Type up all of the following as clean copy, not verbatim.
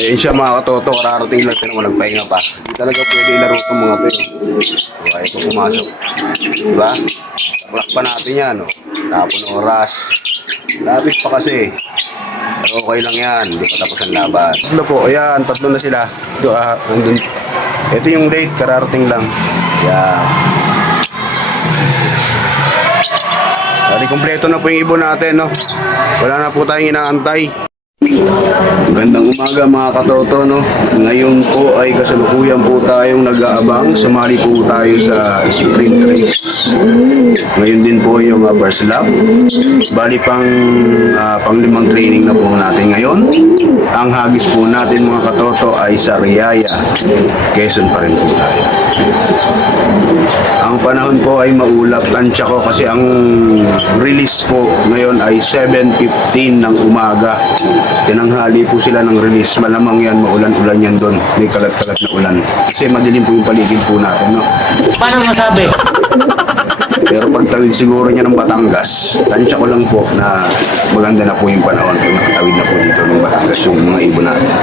Ayun siya mga katoto, kararating lang tayo nagpahinga pa. Hindi talaga pwede ilaro itong mga to. Kaya ito pumasok. Diba? Tablak pa natin yan. No? Tapon oras. Lapit pa kasi. Pero okay lang yan. Hindi pa tapos ang laban. Tatlo po. Ayan, tatlo na sila. Ito yung date, kararating lang. Ayan. Bali, kompleto na po yung ibon natin. No? Wala na po tayong inaantay. Magandang umaga mga katoto, no? Ngayon po ay kasalukuyan po tayong nag-aabang. Sumali po tayo sa sprint race. Ngayon din po yung first lap. Bali pang-limang training na po natin ngayon. Ang hagis po natin mga katoto ay sa Riyaya. Quezon pa rin po tayo. Ang panahon po ay maulap. Tansya ko kasi ang release po ngayon ay 7:15 ng umaga. Tinanghali po sila ng release. Malamang yan, maulan-ulan yan doon. May kalat-kalat na ulan. Kasi madilim po yung paligid po natin, no? Paano masabi? Pero pagtawid siguro niya ng Batangas, tansya ko lang po na maganda na po yung panahon kung nakatawid na po dito ng Batangas yung mga ibon natin.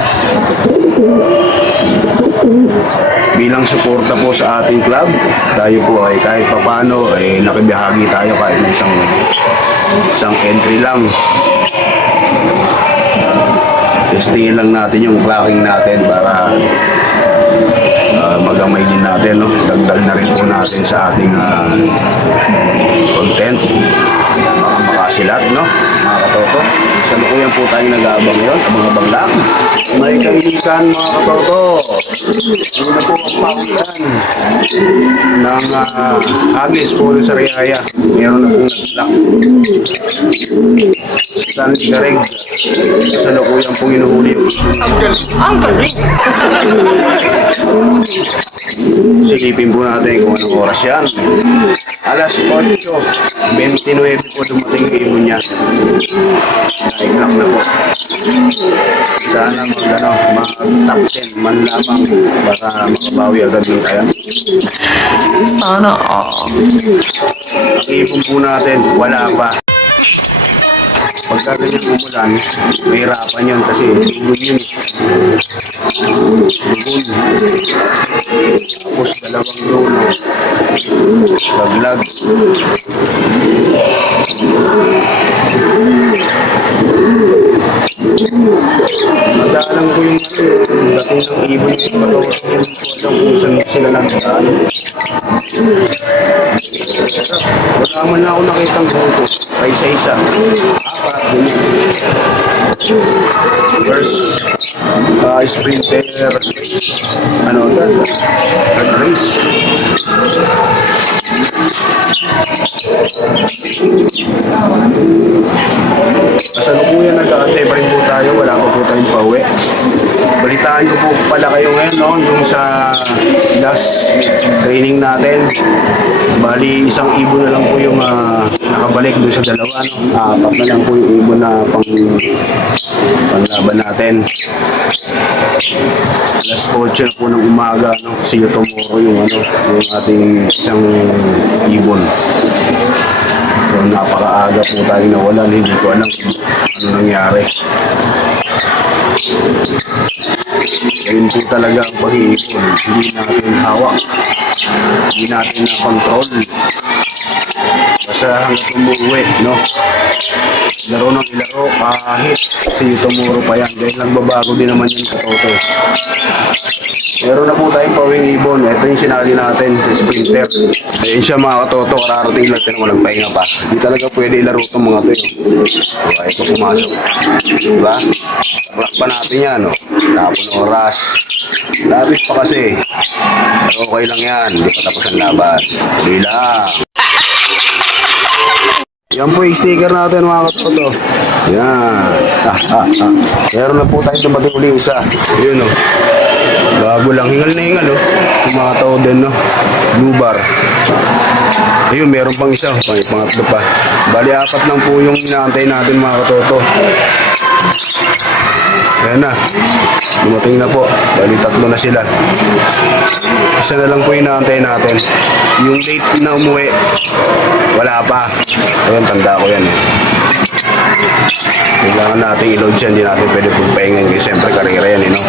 Bilang suporta po sa ating club, tayo po ay kahit papano ay nakibahagi tayo kahit na isang entry lang. Testingin lang natin yung clocking natin para magamay din natin, no? Dagdag na rin po natin sa ating content. Baka makasilat, no? Mga katoto. Sa lukuyan po tayong nag-aabang ngayon. Abang-abang lang. May kainikan, mga katoto. Ano na po ang paulan ng hagis po sa Riyaya. Meron na pong nag-lock. Stanley Gareg. Sa lukuyan pong inuhuli. Ang galing! Silipin po natin kung anong oras yan. Alas 8:29 po dumating yung ibon niya. Naiklak na po. Sana mag-top 10 man lamang para makabawi agad ng kaya. Sana Ang ibon po natin, wala pa. Pagka ganyan umulan, mahirapan yun kasi dugon yun. Dugon. Tapos dalawang dulo. Laglag. Madalang ko yung dating ng ibon yung patawag. Hindi ko alam kung saan sila nagdaan. Wala man na ako nakitang grupo. Pa isa-isa. Apat din. First sprinter race. Kasalukuyan nag-aantay pa rin po tayo. Wala pa po tayong pauwi. Balitaan ko po pala kayo ngayon, no? Yung sa last training natin. Bali, isang ibon na lang po yung nakabalik doon sa dalawa, no? Apat na lang po yung ibon na panglaban natin. Alas 8 na po ng umaga, no? See you tomorrow yung ating isang ibon. So, napakaaga po tayo nawalan. Hindi ko alam kung ano nangyari. Ganyan po talaga ang pag-iipon. Hindi natin hawak. Hindi natin na-control. Basta hanggang umuwi, no? Laro ng ilaro, kahit kasi tomorrow pa yan. Dahil nagbabago din naman yung katoto. Meron na po tayong pawing ibon. Ito yung sinali natin, sprinter. Ayun siya mga katoto, kararating lang tayo nagpahinga pa. Hindi talaga pwede ilaro itong mga to. Diba? Ito pumasok. Diba? Tablak pa natin yan, no? Tapon oras. Lapit pa kasi. Pero okay lang yan. Hindi pa tapos ang laban. Hindi lang. Yan po yung sticker natin mga katoto. Yan. Meron na po tayo dumating uli isa. Yun, no? Bago lang. Hingal na hingal, no? Yung mga tao din, no? Blue bar. Ayun, meron pang isa. Pangatlo pa. Bali, 4 lang po yung inaantay natin mga katoto. Ayan na. Dumating na po. Bali, 3 na sila. Isa na lang po yung inaantay natin. Yung date na umuwi, wala pa. Ayun, tanda ko yan eh. Kailangan natin i-load siya. Hindi natin pwede pagpahingan. Kasi siyempre, karera yan eh, no?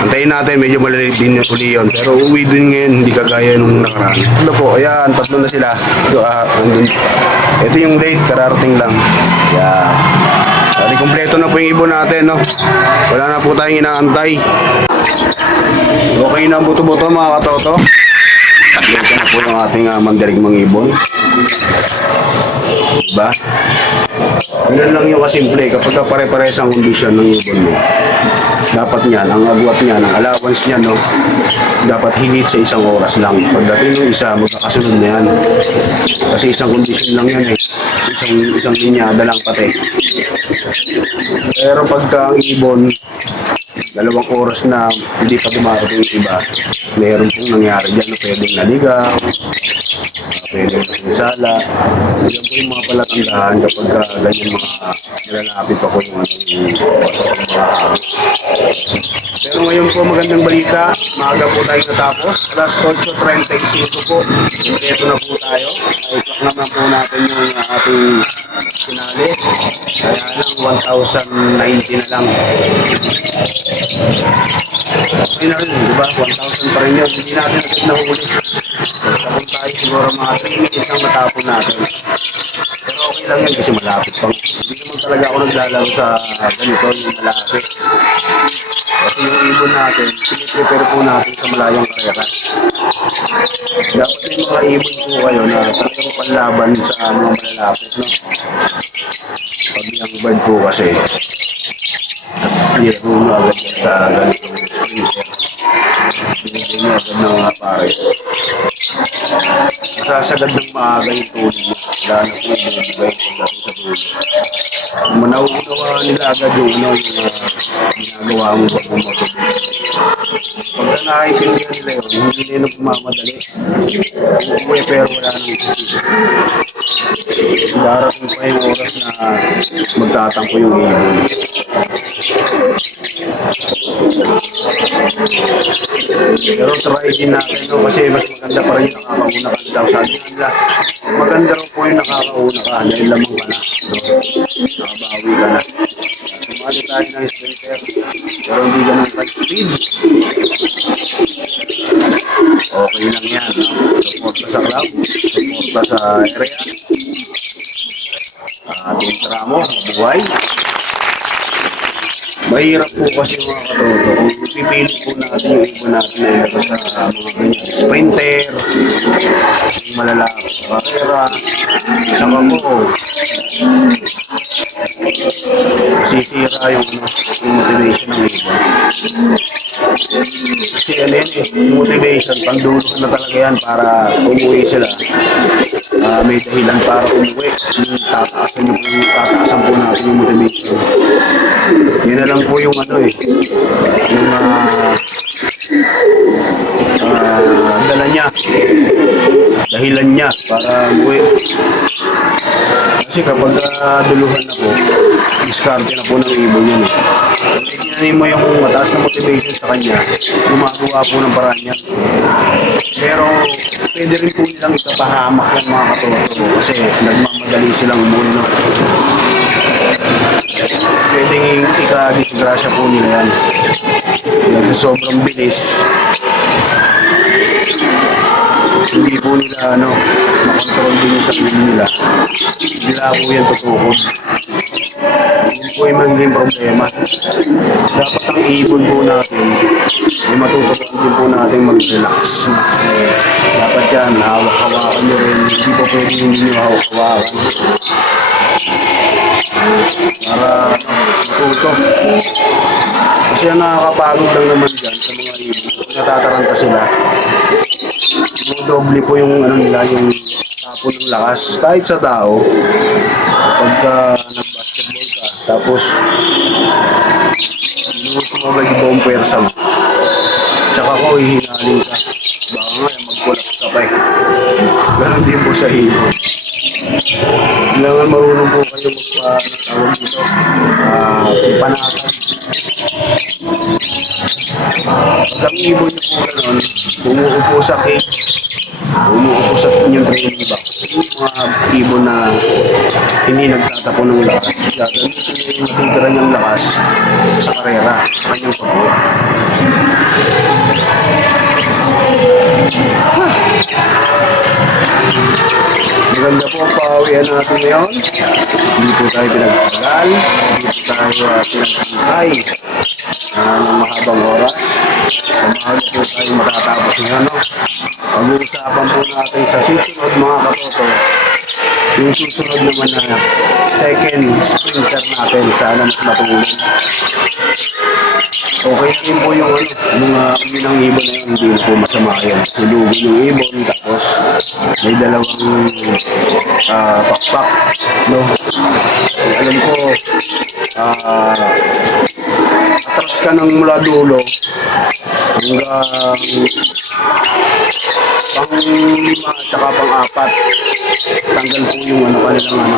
Antayin natin, medyo malalit din yung uli yun. Pero uwi din ngayon, hindi kagaya nung nakaraan. Ano po, ayan, 3 na sila. Ito yung date, kararating lang. Ayan. Dali, kompleto na po yung ibon natin, no? Wala na po tayong inaantay. Okay na ang buto-buto, mga katoto. Kompleto na po yung ating mandirigmang ibon. Diba? Yan lang yung kasimple. Kapag pare-pares ang kondisyon ng ibon mo, dapat niyan, ang agwat niyan, ang allowance niyan, no? Dapat higit sa 1 oras lang. Pagdating ng isa, magkakasunod na yan. Kasi isang kondisyon lang yan eh. Isang linyada lang pati. Pero pagka ang ibon, 2 oras na hindi pa dumarating yung iba, meron pong nangyari dyan na pwedeng naligaw, pwedeng sala. Yan po yung mga palatandahan kapag ganyan mga nilalapit pa po yung mga habit. Pero ngayon po magandang balita, maaga po tayo natapos, alas 8:35 po, ito na po tayo. I-clock naman po natin yung ating finale, kaya lang 1,090 na lang. Okay na rin, di ba? 1,000 pa rin yun. Hindi natin agad nahuli. Tapos tayo siguro mga 3 minutes ang matapon natin. Pero okay lang yun kasi malapit pang. Hindi naman talaga ako naglalaro sa ganito, yung malapit. Kasi yung ibon natin, piniprepare po natin sa malayong karera. Dapat yung mga ibon po kayo na talagang panlaban sa mga malalapit, no? Pag yung bird po kasi, laro nyo agad yan sa ganitong sprinter. Binigyan nyo agad ng mga pares. Masasagad ng maaga yung tulog mo. Wala na po yung bubugay pagdating sa tulog. Manauunawa nila agad yung ginagawa mo pag bumotobi. Pagka nakaintindihan nila yun, hindi nila pumamadali. Uuwi pero wala nang isip. Darating pa yung oras na magtatampo yung ibon. Pero try din natin, no? Kasi mas maganda pa rin yung nakakauna ka daw. Sabi nila, maganda rin po yung nakakauna ka dahil lamang ka na, no? Nakabawi ka na. Sumali tayo ng sprinter pero hindi ganun ka-speed. Okay lang yan, no? Suporta sa club, suporta sa area. Ating tramo, mabuhay. Mahirap po kasi mga katoto kung pipili po natin yung ibon natin na ilaro sa mga ganyan sprinter, yung malalaki sa karera, saka po sisira yung motivation ng ibon. Kasi ano yan eh, yung motivation, pandulo na talaga yan para umuwi sila. May dahilan para umuwi. Tataasan po natin yung motivation. Yun na lang po yung ano eh, yung dala niya, dahilan niya para umuwi. Kasi kapag duluhan na po, diskarte na po ng ibon yun eh. Kung tinanin mo yung mataas na motivation sa kanya, gumagawa po ng paraan yan. Pero pwede rin po nilang ikapahamak yung mga katoto kasi nagmamadali silang umuwi, no? Pwedeng ika-disgrasya po nila yan. Sa sobrang bilis, hindi po nila makontrol din yung sarili nila. Bigla po yan tutukod. Yun po yung magiging problema. Dapat ang ibon po natin ay matuturuan din po natin mag-relax. Dapat yan, hawak-hawakan nyo rin. Hindi po pwede hindi nyo hawak-hawakan para matuto. Kasi ang nakakapagod lang naman dyan sa mga ibon, natataranta sila, doble po yung nila, yung tapon ng lakas. Kahit sa tao, pagka nag-basketball ka, tapos inuus mo agad yung buong pwersa mo, tsaka ko hihinalin ka. Baka nga mag-collapse ka pa eh. Ganon din po sa ibon. Kailangan marunong po kayo tawag dito, panatag. Pag ang ibon nyo po ganon, umuupo sa cage, umuupo sa inyong training box. Yung mga ibon na hindi nagtatapon ng lakas, gagamitin nyo yung matitira niyang lakas sa karera, sa kanyang pag-uwi. Maganda po ang pauwian natin ngayon. Hindi po tayo pinagtagal, hindi po tayo pinagtantay ng mahabang oras. Umaga po tayo matatapos ngayon. No? Pag-uusapan po natin sa susunod mga katoto, yung susunod naman na second sprinter natin, sana mas matulog. Okay na rin po yung unang ibon na yun, hindi na po masama yun. Hulugin yung ibon, tapos may dalawang pakpak, no? Alam ko, atras ka ng mula dulo hanggang pang-5 at saka pang-4. Tanggal po yung kanilang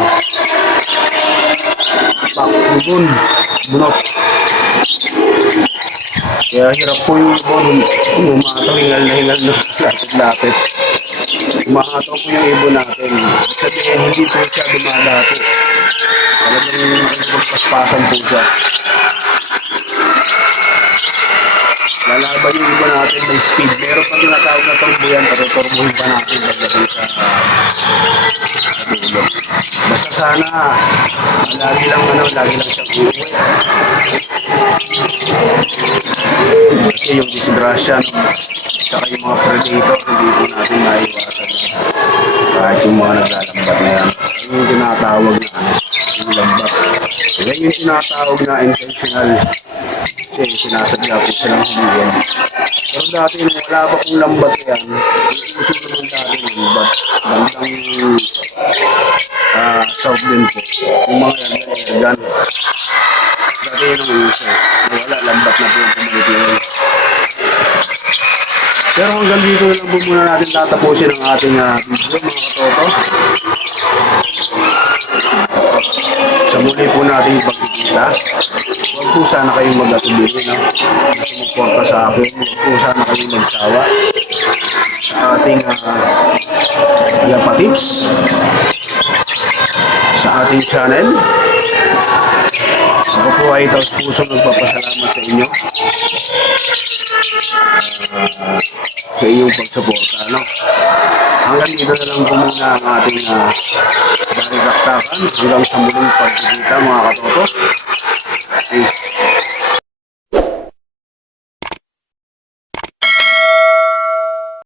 pak, bunot. Kaya hirap po yung ibon, umataw, hingal na lapit-lapit. Umataw po yung ibon natin. Sabihin, hindi po siya dumadato. Talagang magpaspasan po siya. Lalaban yung ibon natin by speed. Meron pa tinatawag na turbuyan, patuturbuhin pa natin pagdating sa dulo. Basta sana, lagi lang siya uuwi. Kasi yung disgrasya, no? Saka yung mga predator, hindi po natin naiwasan. Kahit yung mga naglalambat na yan. Yung tinatawag na yung lambat. Yan yung tinatawag na intentional. Kasi sinasadya po silang hulihin. Pero dati nung wala pa pong lambat yan, yung uso naman dati ng lambat. Bandang south din po. Yung mga ergan. Dati yun ang uso. Wala, lambat na po yung pumunitiwan. Pero hanggang dito na lang po muna natin tatapusin ang ating video mga katoto. Sa muli po natin pagkikita, huwag po sana kayong mag-atubili, no? Na sumuporta sa akin, huwag po sana kayong magsawa sa ating patips sa ating channel. Ako po ay taus-pusong nagpapasalamat sa inyo sa inyong pagsuporta, no? Hanggang dito na lang po muna ang ating balitaktakan hanggang sa muling pagkikita mga katoto. Peace.